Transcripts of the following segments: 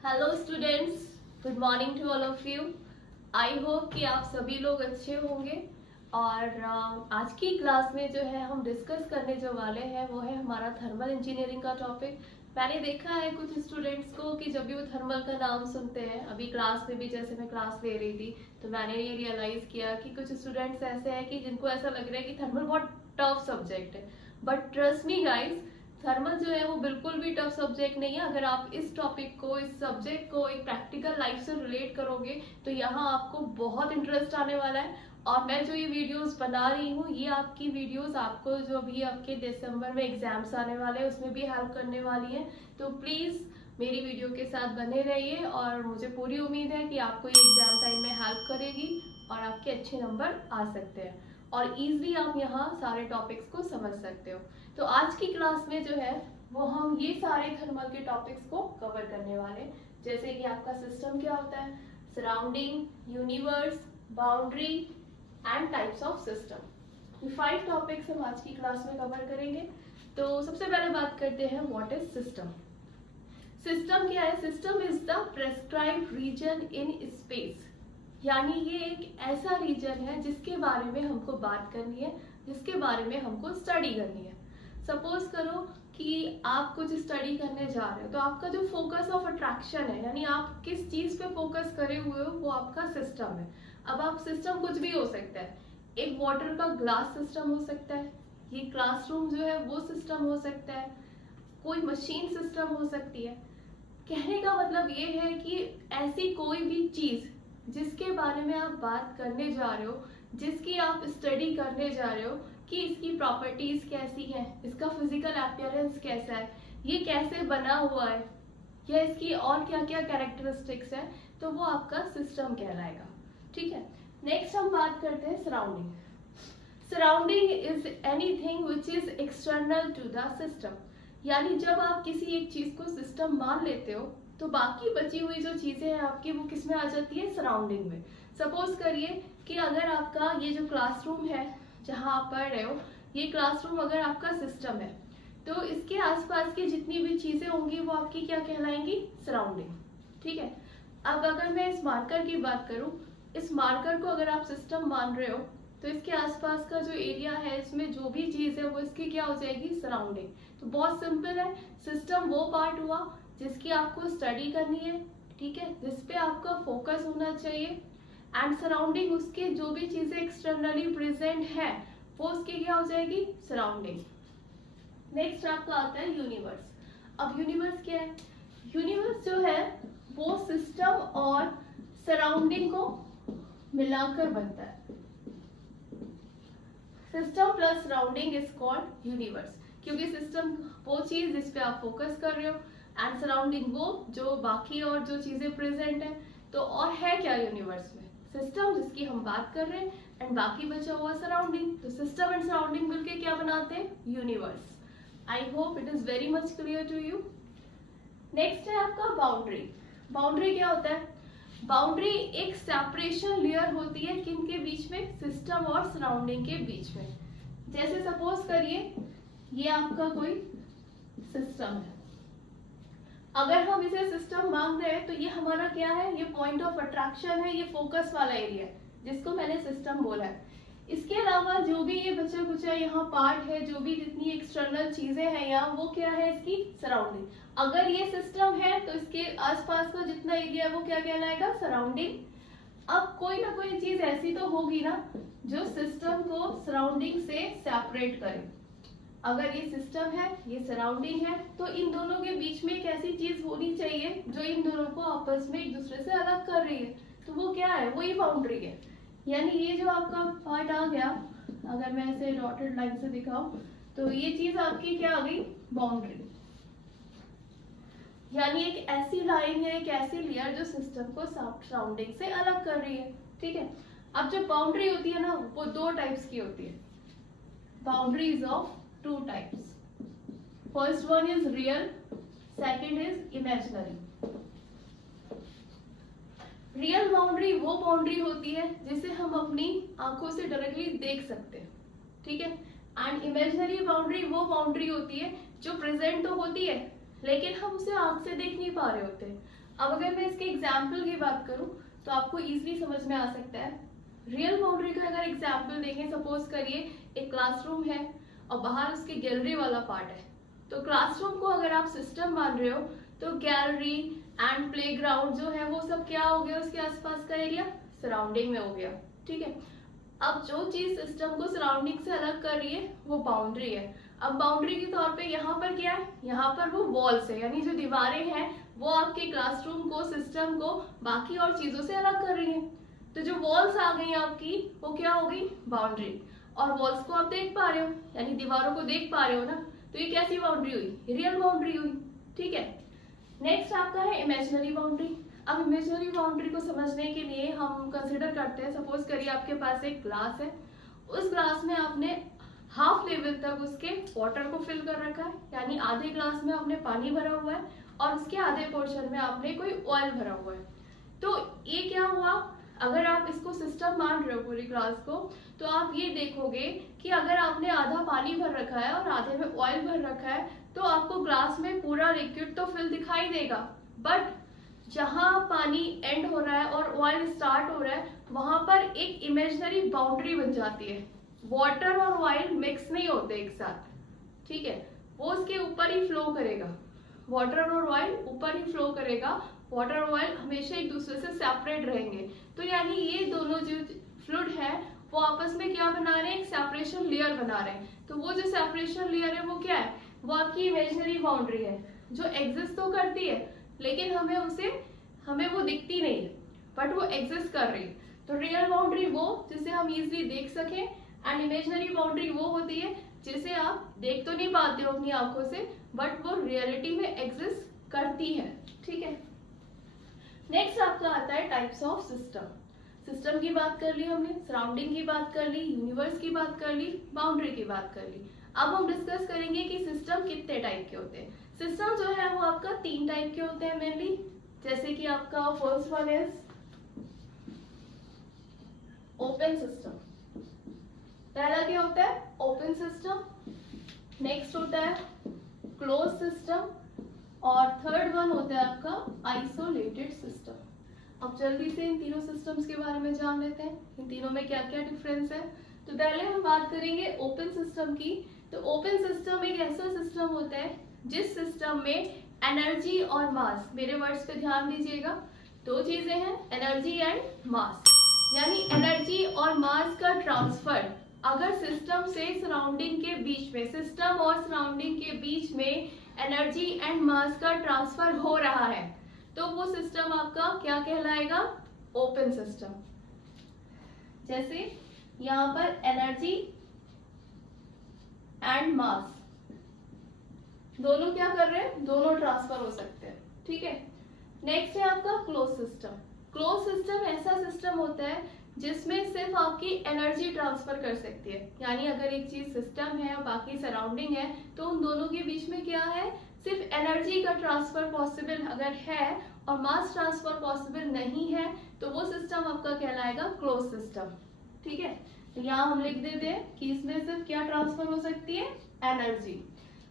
Hello students, good morning to all of you. I hope कि आप सभी लोग अच्छे होंगे। और आज की क्लास में जो है हम डिस्कस करने जो वाले हैं वो है हमारा थर्मल इंजीनियरिंग का टॉपिक। मैंने देखा है कुछ स्टूडेंट्स को कि जब भी वो थर्मल का नाम सुनते हैं, अभी क्लास में भी जैसे मैं क्लास ले रही थी तो मैंने ये रियलाइज किया कि कुछ स्टूडेंट्स ऐसे हैं कि जिनको ऐसा लग रहा है कि थर्मल बहुत टफ सब्जेक्ट है। But trust me guys, thermal जो है वो बिल्कुल भी टफ सब्जेक्ट नहीं है। अगर आप इस टॉपिक को, इस सब्जेक्ट को एक प्रैक्टिकल लाइफ से रिलेट करोगे तो यहाँ आपको बहुत इंटरेस्ट आने वाला है। और मैं जो ये वीडियोस बना रही हूँ, ये आपकी वीडियोस आपको जो भी आपके दिसंबर में एग्जाम्स आने वाले हैं उसमें भी हेल्प करने वाली है। तो प्लीज मेरी वीडियो के साथ बने रहिए और मुझे पूरी उम्मीद है कि आपको ये एग्जाम टाइम में हेल्प करेगी और आपके अच्छे नंबर आ सकते हैं और इजीली आप यहाँ सारे टॉपिक्स को समझ सकते हो। तो आज की क्लास में जो है वो हम ये सारे थर्मल के टॉपिक्स को कवर करने वाले, जैसे कि आपका सिस्टम क्या होता है, surrounding, universe, boundary and types of system. ये 5 टॉपिक्स हम आज की क्लास में कवर करेंगे। तो सबसे पहले बात करते हैं व्हाट इज सिस्टम। सिस्टम क्या है? System is the prescribed region in space, यानी ये एक ऐसा रीजन है जिसके बारे में हमको बात करनी है, जिसके बारे में हमको स्टडी करनी है। सपोज करो कि आप कुछ स्टडी करने जा रहे हो तो आपका जो फोकस ऑफ अट्रैक्शन है, यानी आप किस चीज पे फोकस करे हुए हो, वो आपका सिस्टम है। अब आप सिस्टम कुछ भी हो सकता है, एक वाटर का ग्लास सिस्टम हो सकता है, ये क्लासरूम जो है वो सिस्टम हो सकता है, कोई मशीन सिस्टम हो सकती है। कहने का मतलब ये है कि ऐसी कोई भी चीज जिसके बारे में आप बात करने जा रहे हो, जिसकी आप स्टडी करने जा रहे हो कि इसकी प्रॉपर्टीज कैसी हैं, इसका फिजिकल अपीयरेंस कैसा है, ये कैसे बना हुआ है, या इसकी और क्या क्या कैरेक्टरिस्टिक्स है, तो वो आपका सिस्टम कहलाएगा। ठीक है, नेक्स्ट हम बात करते हैं surrounding. Surrounding is anything which is external to the system, यानी जब आप किसी एक चीज को सिस्टम मान लेते हो तो बाकी बची हुई जो चीजें हैं आपकी वो किस में आ जाती है? सराउंडिंग में। सपोज करिए कि अगर आपका ये जो क्लासरूम है जहां आप पढ़ रहे हो, ये क्लासरूम अगर आपका सिस्टम है तो इसके आसपास की जितनी भी चीजें होंगी वो आपकी क्या कहलाएंगी? सराउंडिंग। ठीक है, अब अगर मैं इस मार्कर की बात करूं, इस मार्कर को अगर आप सिस्टम मान रहे हो तो इसके आसपास का जो एरिया है, इसमें जो भी चीज है वो इसकी क्या हो जाएगी? सराउंडिंग। तो बहुत सिंपल है, सिस्टम वो पार्ट हुआ जिसकी आपको स्टडी करनी है, ठीक है, जिसपे आपका फोकस होना चाहिए, एंड सराउंडिंग उसके जो भी चीजें एक्सटर्नली प्रेजेंट है वो उसकी क्या हो जाएगी? सराउंडिंग। नेक्स्ट आपका आता है यूनिवर्स। अब यूनिवर्स क्या है? यूनिवर्स जो है वो सिस्टम और सराउंडिंग को मिलाकर बनता है। System plus surrounding is called universe, क्योंकि सिस्टम वो चीज जिस पे आप फोकस कर रहे हो एंड सराउंडिंग वो जो बाकी और जो चीजें प्रेजेंट है। तो और है क्या यूनिवर्स में? सिस्टम जिसकी हम बात कर रहे हैं एंड बाकी बचा हुआ सराउंडिंग। तो सिस्टम एंड सराउंडिंग मिलके क्या बनाते हैं? Universe. I hope it is very much clear to you. Next है आपका बाउंड्री। बाउंड्री क्या होता है? बाउंड्री एक सेपरेशन लेयर होती है किनके बीच में? सिस्टम और सराउंडिंग के बीच में। जैसे सपोज करिए ये आपका कोई सिस्टम है, अगर हम इसे सिस्टम मान रहे हैं तो ये हमारा क्या है? ये पॉइंट ऑफ अट्रैक्शन है, ये फोकस वाला एरिया है जिसको मैंने सिस्टम बोला है। इसके अलावा जो भी ये बचा कुचा यहाँ पार्ट है, जो भी जितनी एक्सटर्नल चीजें हैं यहाँ, वो क्या है? इसकी सराउंडिंग। अगर ये सिस्टम है तो इसके आसपास का जितना एरिया है वो क्या कहलाएगा? सराउंडिंग। अब कोई ना कोई चीज ऐसी तो होगी ना जो सिस्टम को सराउंडिंग से सेपरेट करे। अगर ये सिस्टम है, ये सराउंडिंग है, तो इन दोनों के बीच में एक ऐसी चीज होनी चाहिए जो इन दोनों को आपस में एक दूसरे से अलग कर रही है। तो वो क्या है? वो ही बाउंड्री है। यानी ये जो आपका पार्ट आ गया, अगर मैं इसे डॉटेड लाइन से दिखाऊं तो ये चीज आपकी क्या आ गई? बाउंड्री। यानी एक ऐसी लाइन है, एक ऐसी लेयर जो सिस्टम को सराउंडिंग से अलग कर रही है। ठीक है, अब जो बाउंड्री होती है ना वो 2 टाइप्स की होती है। Boundary is of 2 types. First one is real, second is imaginary. Real boundary वो बाउंड्री होती है जिसे हम अपनी आंखों से डायरेक्टली देख सकते हैं। ठीक है, एंड इमेजिनरी बाउंड्री वो बाउंड्री होती है जो प्रेजेंट तो होती है लेकिन हम उसे आंख से देख नहीं पा रहे होते। अब अगर मैं इसके एग्जाम्पल की बात करूं तो आपको इजीली समझ में आ सकता है। रियल बाउंड्री का अगर एग्जाम्पल देखें, सपोज करिए एक क्लासरूम है और बाहर उसकी गैलरी वाला पार्ट है। तो क्लासरूम को अगर आप सिस्टम मान रहे हो तो गैलरी एंड प्लेग्राउंड जो है वो सब क्या हो गया, उसके आसपास का एरिया सराउंडिंग में हो गया। ठीक है, अब जो चीज सिस्टम को सराउंडिंग से अलग कर रही है वो बाउंड्री है। अब बाउंड्री के तौर पे यहाँ पर क्या है, यहाँ पर वो वॉल्स है, यानी जो दीवारें हैं वो आपके क्लासरूम को, सिस्टम को बाकी और चीजों से अलग कर रही है। तो जो वॉल्स आ गई आपकी वो क्या हो गई, बाउंड्री। और वॉल्स को आप देख पा रहे हो, यानी दीवारों को देख पा रहे हो ना, तो ये कैसी बाउंड्री हुई, रियल बाउंड्री हुई। ठीक है, नेक्स्ट आपका है इमेजिनरी बाउंड्री। अब इमेजिनरी बाउंड्री को समझने के लिए हम कंसिडर करते हैं, सपोज करिए आपके पास एक ग्लास है, उस ग्लास में आपने हाफ लेवल तक उसके वाटर को फिल कर रखा है, यानी आधे ग्लास में आपने पानी भरा हुआ है और उसके आधे पोर्शन में आपने कोई ऑयल भरा हुआ है। तो ये क्या हुआ, अगर आप इसको सिस्टम मान रहे हो पूरी ग्लास को, तो आप ये देखोगे कि अगर आपने आधा पानी भर रखा है और आधे में ऑयल भर रखा है तो आपको ग्लास में पूरा लिक्विड तो फिल दिखाई देगा, बट जहां पानी एंड हो रहा है और ऑयल स्टार्ट हो रहा है वहां पर एक इमेजिनरी बाउंड्री बन जाती है। वाटर और ऑयल मिक्स नहीं होते एक साथ। ठीक है, वो उसके ऊपर ही फ्लो करेगा, वाटर और ऑयल ऊपर ही फ्लो करेगा, वाटर और ऑयल हमेशा एक दूसरे से सेपरेट रहेंगे। तो यानी ये दोनों जो फ्लूइड है वो आपस में क्या बना रहे हैं, एक सेपरेशन लेयर बना रहे हैं। तो वो जो सेपरेशन लेयर है वो क्या है, वो आपकी इमेजिनरी बाउंड्री है जो एग्जिस्ट तो करती है लेकिन हमें वो दिखती नहीं है, बट वो एग्जिस्ट कर रही है। तो रियल बाउंड्री वो जिसे हम इजीली देख सकें, एंड इमेजिनरी बाउंड्री वो होती है जिसे आप देख तो नहीं पाते हो अपनी आंखों से, बट वो रियलिटी में एग्जिस्ट करती है। ठीक है, नेक्स्ट आपका आता है टाइप्स ऑफ सिस्टम। सिस्टम की बात कर ली हमने, सराउंडिंग की बात कर ली, यूनिवर्स की बात कर ली, बाउंड्री की बात कर ली। अब हम डिस्कस करेंगे कि सिस्टम कितने टाइप के होते हैं। सिस्टम जो है वो आपका 3 टाइप के होते हैं मेनली, जैसे कि आपका first one is open system. पहला क्या होता है, ओपन सिस्टम। नेक्स्ट होता है क्लोज सिस्टम और थर्ड वन होता है आपका आइसोलेटेड सिस्टम। अब जल्दी से इन तीनों सिस्टम्स के बारे में जान लेते हैं, इन तीनों में क्या क्या डिफरेंस है। तो पहले हम बात करेंगे ओपन सिस्टम की। तो ओपन सिस्टम एक ऐसा सिस्टम होता है जिस सिस्टम में एनर्जी और मास, मेरे वर्ड्स पे ध्यान दीजिएगा, 2 चीजें हैं, एनर्जी एंड मास, यानी एनर्जी और मास का ट्रांसफर अगर सिस्टम से सराउंडिंग के बीच में, सिस्टम और सराउंडिंग के बीच में एनर्जी एंड मास का ट्रांसफर हो रहा है तो वो सिस्टम आपका क्या कहलाएगा, ओपन सिस्टम। जैसे यहां पर एनर्जी एंड मास दोनों क्या कर रहे हैं, दोनों ट्रांसफर हो सकते हैं। ठीक है, नेक्स्ट है आपका क्लोज सिस्टम। क्लोज सिस्टम ऐसा सिस्टम होता है जिसमें सिर्फ आपकी एनर्जी ट्रांसफर कर सकती है, यानी अगर एक चीज सिस्टम है और बाकी सराउंडिंग है तो उन दोनों के बीच में क्या है, सिर्फ एनर्जी का ट्रांसफर पॉसिबल अगर है और मास ट्रांसफर पॉसिबल नहीं है तो वो सिस्टम आपका कहलाएगा क्लोज सिस्टम। ठीक है, तो यहाँ हम लिख देते हैं कि इसमें सिर्फ क्या ट्रांसफर हो सकती है, एनर्जी।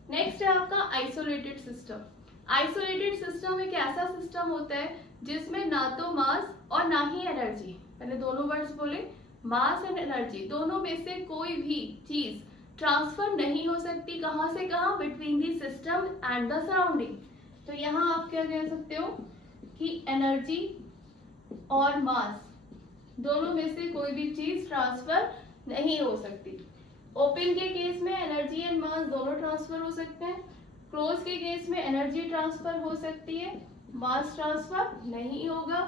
नेक्स्ट है आपका आइसोलेटेड सिस्टम। आइसोलेटेड सिस्टम एक ऐसा सिस्टम होता है जिसमें ना तो मास और ना ही एनर्जी, मैंने दोनों वर्ड्स बोले, मास एंड एनर्जी, दोनों में से कोई भी चीज ट्रांसफर नहीं हो सकती, कहां से कहां, between the system and the surrounding. तो यहाँ आप क्या कह सकते हो कि एनर्जी और मास दोनों में से कोई भी चीज ट्रांसफर नहीं हो सकती। ओपन के केस में एनर्जी एंड मास दोनों ट्रांसफर हो सकते हैं, क्लोज के केस में एनर्जी ट्रांसफर हो सकती है, मास ट्रांसफर नहीं होगा,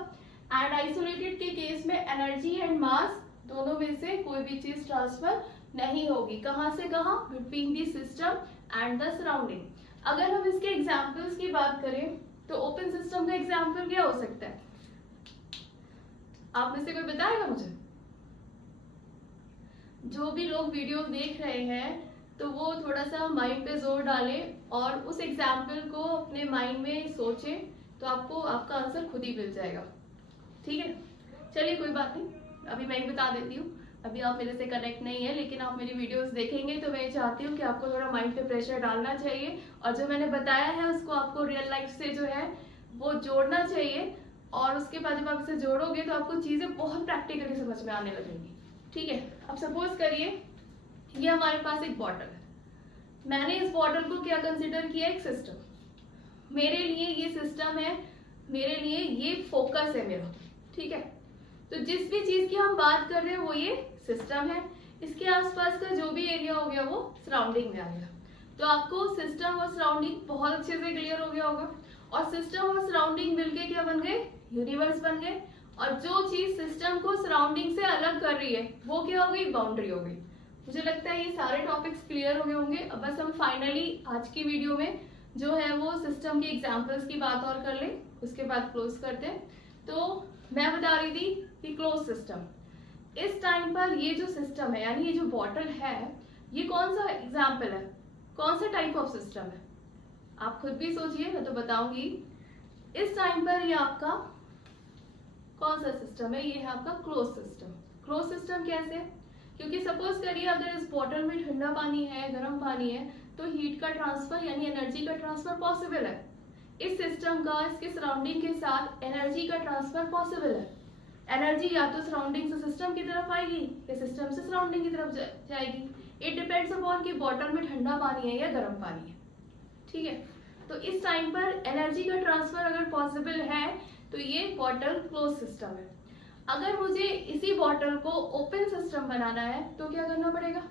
एंड आइसोलेटेड के केस में एनर्जी एंड मास दोनों में से कोई भी चीज ट्रांसफर नहीं होगी, कहां से कहां, between the system and the surrounding. अगर हम इसके एग्जांपल्स की बात करें तो ओपन सिस्टम का एग्जांपल क्या हो सकता है, आप में से कोई बताएगा मुझे? जो भी लोग वीडियो देख रहे हैं तो वो थोड़ा सा माइंड पे जोर डालें और उस एग्जाम्पल को अपने माइंड में सोचें, तो आपको आपका आंसर खुद ही मिल जाएगा। ठीक है, चलिए कोई बात नहीं, अभी मैं ही बता देती हूँ। अभी आप मेरे से कनेक्ट नहीं है लेकिन आप मेरी वीडियोस देखेंगे तो मैं चाहती हूँ कि आपको थोड़ा माइंड पे प्रेशर डालना चाहिए और जो मैंने बताया है उसको आपको रियल लाइफ से जो है वो जोड़ना चाहिए, और उसके बाद जब आप इसे जोड़ोगे तो आपको चीजें बहुत प्रैक्टिकली समझ में आने लगेंगी। ठीक है, अब सपोज करिए ये हमारे पास एक बॉटल है, मैंने इस बॉटल को क्या कंसिडर किया, एक सिस्टम। मेरे लिए ये सिस्टम है, मेरे लिए ये फोकस है मेरा। ठीक है, तो जिस भी चीज की हम बात कर रहे हैं वो ये सिस्टम है, इसके आसपास का जो भी एरिया हो गया वो सराउंडिंग में आ गया। तो आपको सिस्टम और सराउंडिंग बहुत अच्छे से क्लियर हो गया होगा, और सिस्टम और सराउंडिंग मिलके क्या बन गए, यूनिवर्स बन गए। और जो चीज सिस्टम को सराउंडिंग से अलग कर रही है वो क्या हो गई, बाउंड्री हो गई। मुझे लगता है ये सारे टॉपिक्स क्लियर हो गए होंगे। अब बस हम फाइनली आज की वीडियो में जो है वो सिस्टम के एग्जांपल्स की बात और कर लें, उसके बाद क्लोज करते हैं। तो मैं बता रही थी कि क्लोज सिस्टम, इस टाइम पर ये जो सिस्टम है यानी ये जो बॉटल है ये कौन सा एग्जाम्पल है, कौन सा टाइप ऑफ सिस्टम है, आप खुद भी सोचिए, मैं तो बताऊंगी। इस टाइम पर ये आपका कौन सा सिस्टम है, ये है आपका क्लोज सिस्टम। क्लोज सिस्टम कैसे, क्योंकि सपोज करिए अगर इस बॉटल में ठंडा पानी है, गर्म पानी है, तो हीट का ट्रांसफर यानी एनर्जी का ट्रांसफर पॉसिबल है। इस सिस्टम का इसके सराउंडिंग के साथ एनर्जी का ट्रांसफर पॉसिबल है। एनर्जी या तो सराउंडिंग से सिस्टम की तरफ आएगी या सिस्टम से सराउंडिंग की तरफ जाएगी। इट डिपेंड्स अपॉन कि बॉटल में ठंडा पानी है या गर्म पानी है। ठीक है, तो इस टाइम पर एनर्जी का ट्रांसफर अगर पॉसिबल है तो ये बॉटल क्लोज सिस्टम है। अगर मुझे इसी बॉटल को ओपन सिस्टम बनाना है तो क्या करना पड़ेगा,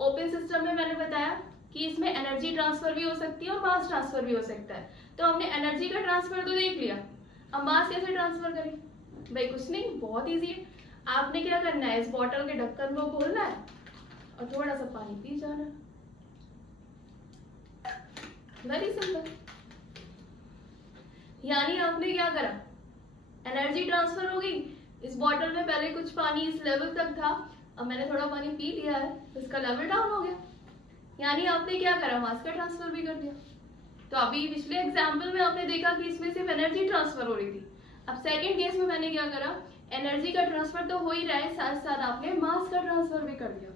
ओपन सिस्टम में मैंने बताया कि इसमें एनर्जी ट्रांसफर भी हो सकती है और मास ट्रांसफर भी हो सकता है। तो हमने एनर्जी का ट्रांसफर तो देख लिया, अब मास कैसे ट्रांसफर करें, भाई कुछ नहीं, बहुत इजी है। आपने क्या करना है, इस बॉटल के ढक्कन को खोलना है और थोड़ा सा पानी पी जाना, वेरी सिंपल। यानी आपने क्या करा, एनर्जी ट्रांसफर हो गई। इस बॉटल में पहले कुछ पानी इस लेवल तक था, अब मैंने थोड़ा पानी पी लिया है, इसका लेवल डाउन हो गया। यानी आपने क्या करा, मास का ट्रांसफर भी कर दिया। तो अभी पिछले एग्जाम्पल में आपने देखा कि इसमें सिर्फ एनर्जी ट्रांसफर हो रही थी। अब सेकंड केस में मैंने क्या करा, एनर्जी का ट्रांसफर तो हो ही रहा है, साथ साथ आपने मास का ट्रांसफर भी कर दिया।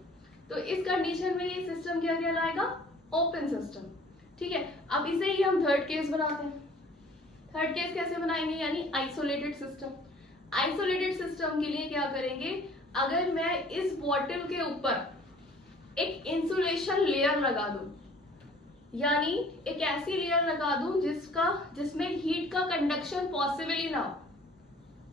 तो इस कंडीशन में ये सिस्टम क्या कहलाएगा, ओपन सिस्टम। ठीक है, अब इसे ही हम थर्ड केस बनाते हैं। थर्ड केस कैसे बनाएंगे, यानी आइसोलेटेड सिस्टम। आइसोलेटेड सिस्टम के लिए क्या करेंगे, अगर मैं इस बॉटल के ऊपर एक इंसुलेशन लेयर लगा दूं, यानी एक ऐसी लेयर लगा दूं जिसमें हीट का कंडक्शन पॉसिबल ही ना हो।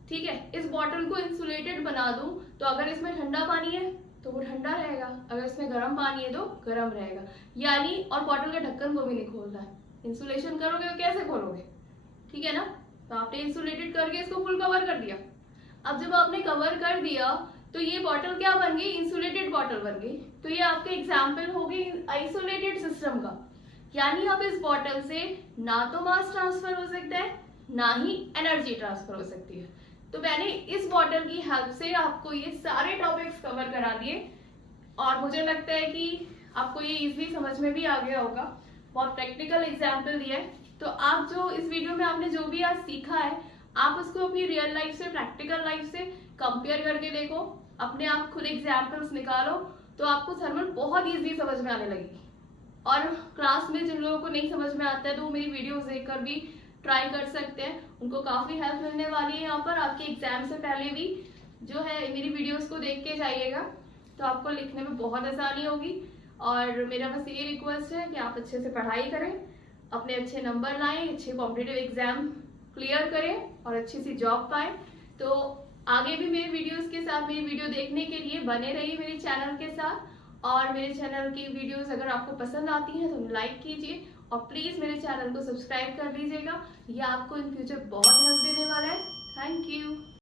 ठीक है, इस बॉटल को इंसुलेटेड बना दूं तो अगर इसमें ठंडा पानी है तो वो ठंडा रहेगा, अगर इसमें गर्म पानी है तो गर्म रहेगा। यानी और बॉटल के ढक्कन को भी नहीं खोलना है, इंसुलेशन करोगे तो कैसे खोलोगे, ठीक है ना। तो आपने इंसुलेटेड करके इसको फुल कवर कर दिया। अब जब आपने कवर कर दिया तो ये बॉटल क्या बन गई, इंसुलेटेड बॉटल बन गई। तो ये आपके एग्जाम्पल हो गई आइसोलेटेड सिस्टम का। यानी अब इस बॉटल से ना तो मास ट्रांसफर हो सकता है ना ही एनर्जी ट्रांसफर हो सकती है। तो मैंने इस बॉटल की हेल्प से आपको ये सारे टॉपिक्स कवर करा दिए, और मुझे लगता है कि आपको ये इजीली समझ में भी आ गया होगा। बहुत प्रैक्टिकल एग्जाम्पल दिया है। तो आप जो इस वीडियो में आपने जो भी आज सीखा है, आप उसको अपनी रियल लाइफ से, प्रैक्टिकल लाइफ से कंपेयर करके देखो, अपने आप खुद एग्जाम्पल्स निकालो, तो आपको थर्मल बहुत ईजी समझ में आने लगेगी। और क्लास में जिन लोगों को नहीं समझ में आता है तो वो मेरी वीडियोस देखकर भी ट्राई कर सकते हैं, उनको काफी हेल्प मिलने वाली है। यहाँ पर आपके एग्जाम से पहले भी जो है मेरी वीडियोस को देख के जाइएगा, तो आपको लिखने में बहुत आसानी होगी। और मेरा बस ये रिक्वेस्ट है कि आप अच्छे से पढ़ाई करें, अपने अच्छे नंबर लाएं, अच्छे कॉम्पिटिटिव एग्जाम क्लियर करें और अच्छी सी जॉब पाएं। तो आगे भी मेरे वीडियोस के साथ, मेरी वीडियो देखने के लिए बने रहिए मेरे चैनल के साथ। और मेरे चैनल की वीडियोस अगर आपको पसंद आती हैं तो लाइक कीजिए और प्लीज मेरे चैनल को सब्सक्राइब कर लीजिएगा, ये आपको इन फ्यूचर बहुत हेल्प देने वाला है। Thank you.